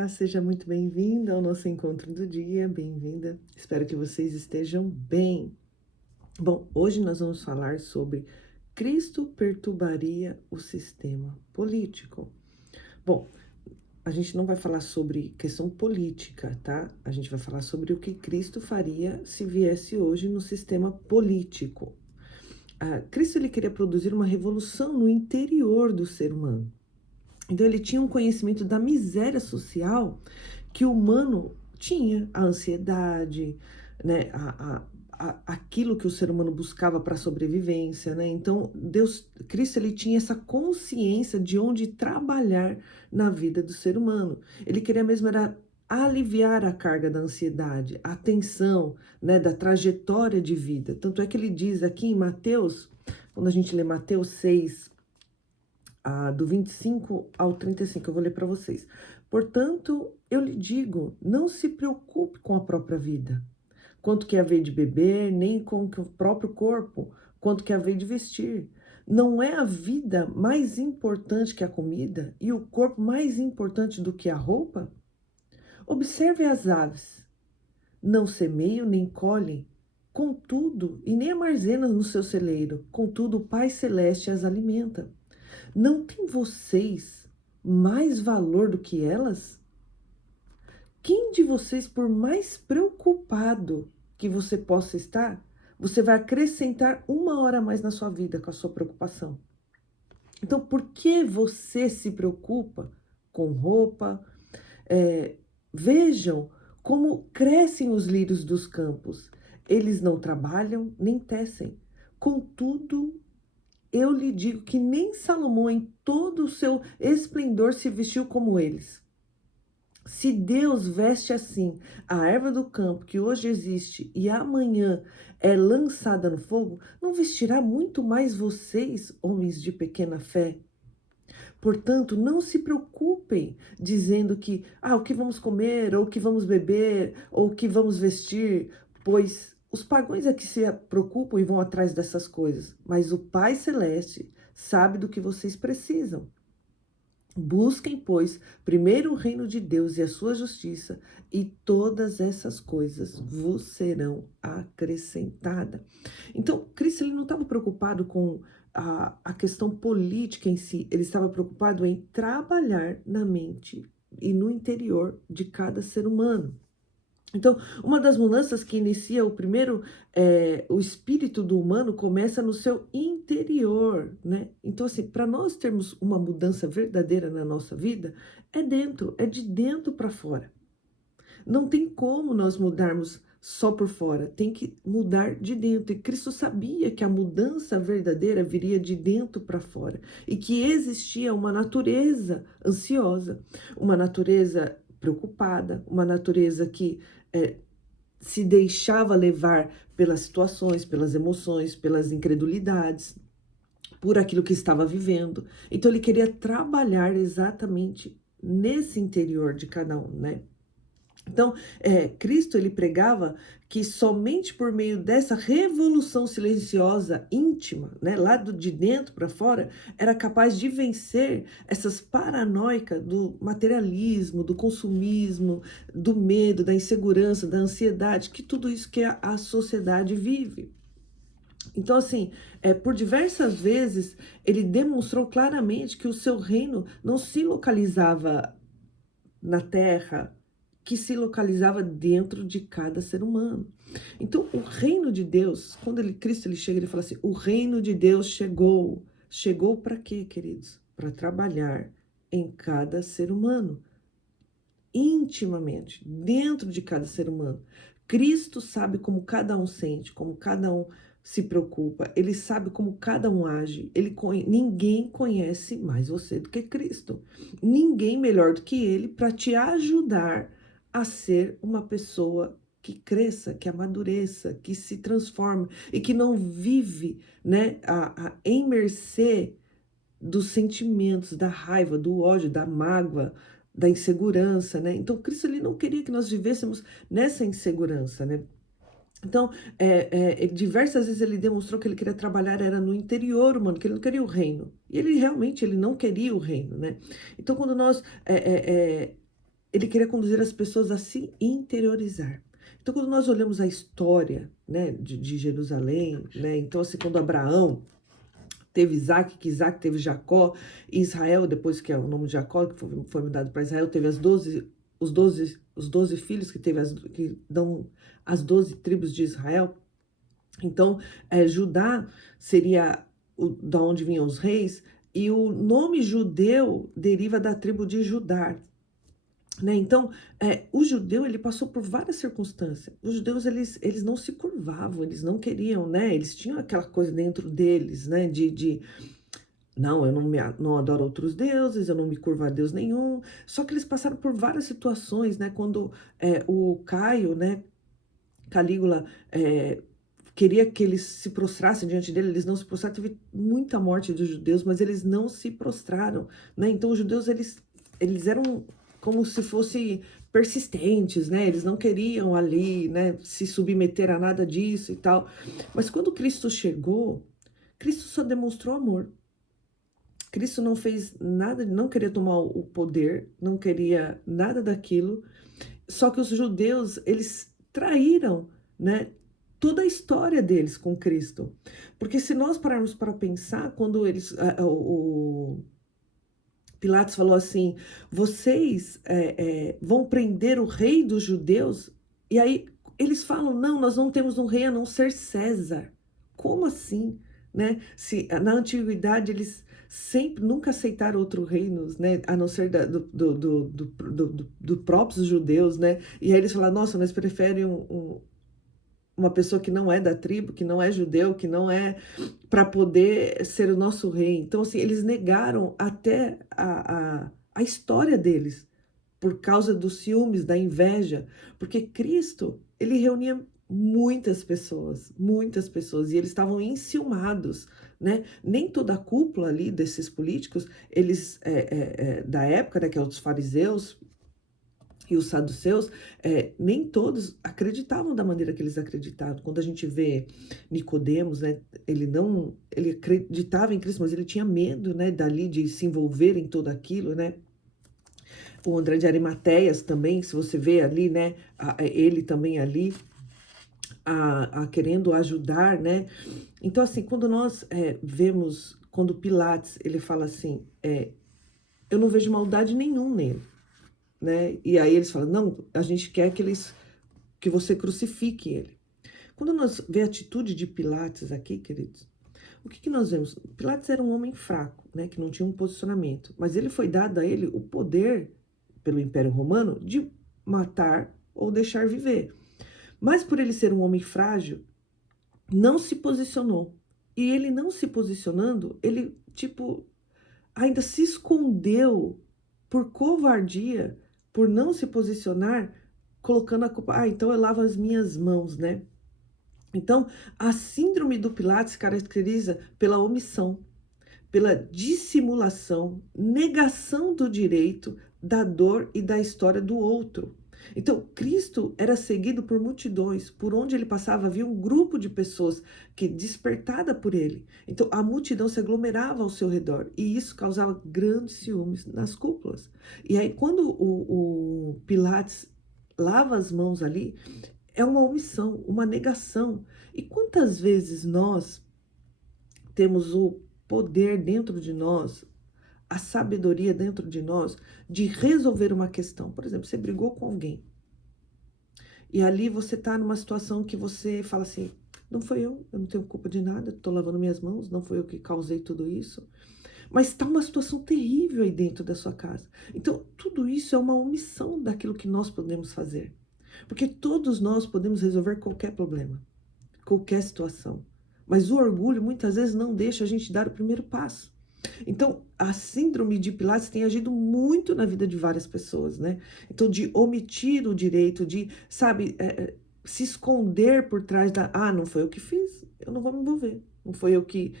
Olá, seja muito bem-vinda ao nosso encontro do dia, bem-vinda. Espero que vocês estejam bem. Bom, hoje nós vamos falar sobre Cristo perturbaria o sistema político. Bom, a gente não vai falar sobre questão política, tá? A gente vai falar sobre o que Cristo faria se viesse hoje no sistema político. Cristo ele queria produzir uma revolução no interior do ser humano. Então ele tinha um conhecimento da miséria social que o humano tinha, a ansiedade, né, aquilo que o ser humano buscava para a sobrevivência, né? Então Cristo ele tinha essa consciência de onde trabalhar na vida do ser humano. Ele queria mesmo era aliviar a carga da ansiedade, a tensão, né, da trajetória de vida. Tanto é que ele diz aqui em Mateus, quando a gente lê Mateus 6, do 25 ao 35, eu vou ler para vocês. Portanto, eu lhe digo, não se preocupe com a própria vida, quanto que haver de beber, nem com o próprio corpo, quanto que haver de vestir. Não é a vida mais importante que a comida e o corpo mais importante do que a roupa? Observe as aves, não semeiam nem colhem, contudo, e nem armazenam no seu celeiro, contudo o Pai Celeste as alimenta. Não tem vocês mais valor do que elas? Quem de vocês, por mais preocupado que você possa estar, você vai acrescentar 1 hora a mais na sua vida com a sua preocupação? Então, por que você se preocupa com roupa? Vejam como crescem os lírios dos campos. Eles não trabalham nem tecem. Contudo, eu lhe digo que nem Salomão, em todo o seu esplendor, se vestiu como eles. Se Deus veste assim a erva do campo, que hoje existe e amanhã é lançada no fogo, não vestirá muito mais vocês, homens de pequena fé? Portanto, não se preocupem dizendo que, o que vamos comer, ou o que vamos beber, ou o que vamos vestir, pois os pagãos é que se preocupam e vão atrás dessas coisas, mas o Pai Celeste sabe do que vocês precisam. Busquem, pois, primeiro o reino de Deus e a sua justiça, e todas essas coisas vos serão acrescentadas. Então, Cristo ele não estava preocupado com a questão política em si, ele estava preocupado em trabalhar na mente e no interior de cada ser humano. Então, uma das mudanças que inicia o espírito do humano começa no seu interior, né? Então, assim, para nós termos uma mudança verdadeira na nossa vida, é de dentro para fora. Não tem como nós mudarmos só por fora, tem que mudar de dentro. E Cristo sabia que a mudança verdadeira viria de dentro para fora e que existia uma natureza ansiosa, uma natureza preocupada, uma natureza que se deixava levar pelas situações, pelas emoções, pelas incredulidades, por aquilo que estava vivendo. Então ele queria trabalhar exatamente nesse interior de cada um, né? Então, Cristo ele pregava que somente por meio dessa revolução silenciosa, íntima, né, de dentro para fora, era capaz de vencer essas paranoicas do materialismo, do consumismo, do medo, da insegurança, da ansiedade, que tudo isso que a sociedade vive. Então, assim, por diversas vezes, ele demonstrou claramente que o seu reino não se localizava na terra, que se localizava dentro de cada ser humano. Então, o reino de Deus, quando Cristo ele chega, ele fala assim: o reino de Deus chegou. Chegou para quê, queridos? Para trabalhar em cada ser humano, intimamente, dentro de cada ser humano. Cristo sabe como cada um sente, como cada um se preocupa, ele sabe como cada um age. Ninguém conhece mais você do que Cristo. Ninguém melhor do que ele para te ajudar a ser uma pessoa que cresça, que amadureça, que se transforme e que não vive, né, em mercê dos sentimentos, da raiva, do ódio, da mágoa, da insegurança, né? Então, Cristo ele não queria que nós vivêssemos nessa insegurança, né? Então, diversas vezes ele demonstrou que ele queria trabalhar era no interior humano, que ele não queria o reino. E ele realmente ele não queria o reino, né? Então, quando nós ele queria conduzir as pessoas a se interiorizar. Então, quando nós olhamos a história, né, de Jerusalém, né, então, assim, quando Abraão teve Isaac, que Isaac teve Jacó, e Israel, depois que é o nome de Jacó, que foi mudado para Israel, teve os doze filhos que que dão as 12 tribos de Israel. Então, Judá seria da onde vinham os reis, e o nome judeu deriva da tribo de Judá, né? Então, o judeu, ele passou por várias circunstâncias. Os judeus, eles não se curvavam, eles não queriam, né? Eles tinham aquela coisa dentro deles, né? Não, eu não adoro outros deuses, eu não me curvo a Deus nenhum. Só que eles passaram por várias situações, né? Quando o Caio, né? Calígula, queria que eles se prostrassem diante dele, eles não se prostraram. Teve muita morte dos judeus, mas eles não se prostraram, né? Então, os judeus, eles eram como se fossem persistentes, né? Eles não queriam ali, né, se submeter a nada disso e tal. Mas quando Cristo chegou, Cristo só demonstrou amor. Cristo não fez nada, não queria tomar o poder, não queria nada daquilo. Só que os judeus, eles traíram, né, toda a história deles com Cristo. Porque se nós pararmos para pensar, quando o Pilatos falou assim, vocês vão prender o rei dos judeus? E aí eles falam, não, nós não temos um rei a não ser César. Como assim? Né? Se na antiguidade eles sempre, nunca aceitaram outro reino, né? A não ser do próprios judeus, né? E aí eles falam, nossa, nós preferem uma pessoa que não é da tribo, que não é judeu, que não é, para poder ser o nosso rei. Então, assim, eles negaram até a história deles, por causa dos ciúmes, da inveja, porque Cristo, ele reunia muitas pessoas, e eles estavam enciumados, né? Nem toda a cúpula ali desses políticos, eles, da época, né, que é os fariseus, e os saduceus, nem todos acreditavam da maneira que eles acreditavam. Quando a gente vê Nicodemos, né, ele acreditava em Cristo, mas ele tinha medo, né, dali de se envolver em tudo aquilo, né? O André de Arimateias também, se você vê ali, né, ele também ali, querendo ajudar, né? Então, assim, quando nós vemos, quando Pilatos, ele fala assim, eu não vejo maldade nenhum nele, né? E aí eles falam, não, a gente quer que você crucifique ele. Quando nós vê a atitude de Pilatos aqui, queridos, o que nós vemos? Pilatos era um homem fraco, né, que não tinha um posicionamento, mas ele foi dado a ele o poder, pelo Império Romano, de matar ou deixar viver. Mas por ele ser um homem frágil, não se posicionou. E ele não se posicionando, ele, tipo, ainda se escondeu por covardia, por não se posicionar, colocando a culpa. Então eu lavo as minhas mãos, né? Então, a síndrome do Pilates se caracteriza pela omissão, pela dissimulação, negação do direito, da dor e da história do outro. Então, Cristo era seguido por multidões, por onde ele passava havia um grupo de pessoas que despertada por ele. Então, a multidão se aglomerava ao seu redor e isso causava grandes ciúmes nas cúpulas. E aí, quando o Pilates lava as mãos ali, é uma omissão, uma negação. E quantas vezes nós temos o poder dentro de nós, a sabedoria dentro de nós, de resolver uma questão? Por exemplo, você brigou com alguém. E ali você está numa situação que você fala assim, não foi eu não tenho culpa de nada, estou lavando minhas mãos, não foi eu que causei tudo isso. Mas está uma situação terrível aí dentro da sua casa. Então, tudo isso é uma omissão daquilo que nós podemos fazer. Porque todos nós podemos resolver qualquer problema, qualquer situação. Mas o orgulho muitas vezes não deixa a gente dar o primeiro passo. Então, a síndrome de Pilates tem agido muito na vida de várias pessoas, né? Então, de omitir o direito, de, sabe, se esconder por trás não foi eu que fiz, eu não vou me envolver. Não foi eu que,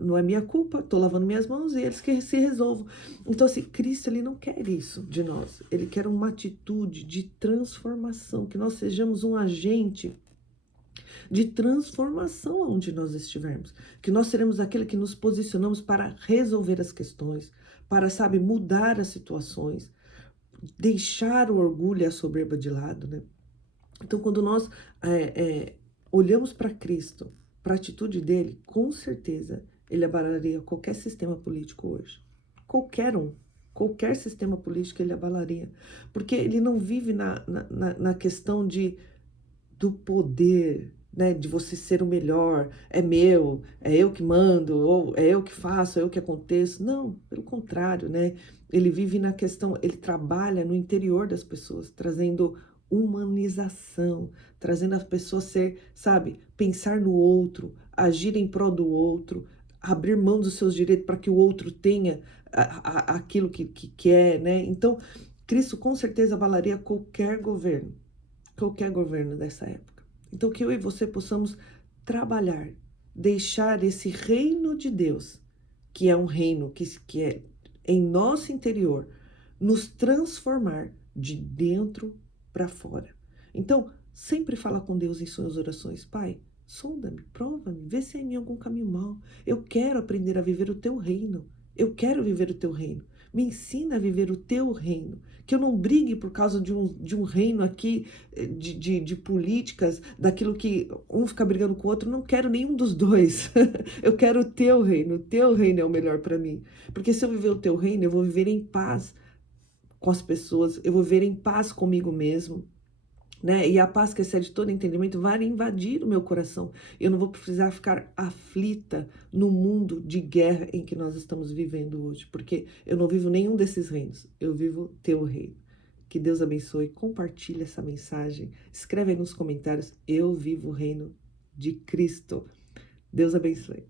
não é minha culpa, estou lavando minhas mãos e eles que se resolvam. Então, assim, Cristo, ele não quer isso de nós. Ele quer uma atitude de transformação, que nós sejamos um agente de transformação aonde nós estivermos. Que nós seremos aquele que nos posicionamos para resolver as questões, para, sabe, mudar as situações. deixar o orgulho e a soberba de lado, né? Então, quando nós olhamos para Cristo, para a atitude dele, com certeza ele abalaria qualquer sistema político hoje. Qualquer um. Qualquer sistema político ele abalaria. Porque ele não vive na questão do poder, né? De você ser o melhor, é meu, é eu que mando, ou é eu que faço, é eu que aconteço. Não, pelo contrário, né? Ele vive na questão, ele trabalha no interior das pessoas, trazendo humanização, trazendo as pessoas ser, sabe, pensar no outro, agir em prol do outro, abrir mão dos seus direitos para que o outro tenha aquilo que quer, né? Então, Cristo com certeza abalaria qualquer governo dessa época. Então, que eu e você possamos trabalhar, deixar esse reino de Deus, que é um reino que é em nosso interior, nos transformar de dentro para fora. Então, sempre fala com Deus em suas orações. Pai, sonda-me, prova-me, vê se há em mim algum caminho mau. Eu quero aprender a viver o teu reino. Eu quero viver o teu reino. Me ensina a viver o teu reino. Que eu não brigue por causa de um reino aqui, de políticas, daquilo que um fica brigando com o outro. Não quero nenhum dos dois. Eu quero o teu reino. O teu reino é o melhor para mim. Porque se eu viver o teu reino, eu vou viver em paz com as pessoas, eu vou viver em paz comigo mesmo, né? E a paz que excede todo entendimento vai invadir o meu coração. Eu não vou precisar ficar aflita no mundo de guerra em que nós estamos vivendo hoje, porque eu não vivo nenhum desses reinos, eu vivo teu reino. Que Deus abençoe, compartilhe essa mensagem, escreve aí nos comentários, eu vivo o reino de Cristo. Deus abençoe.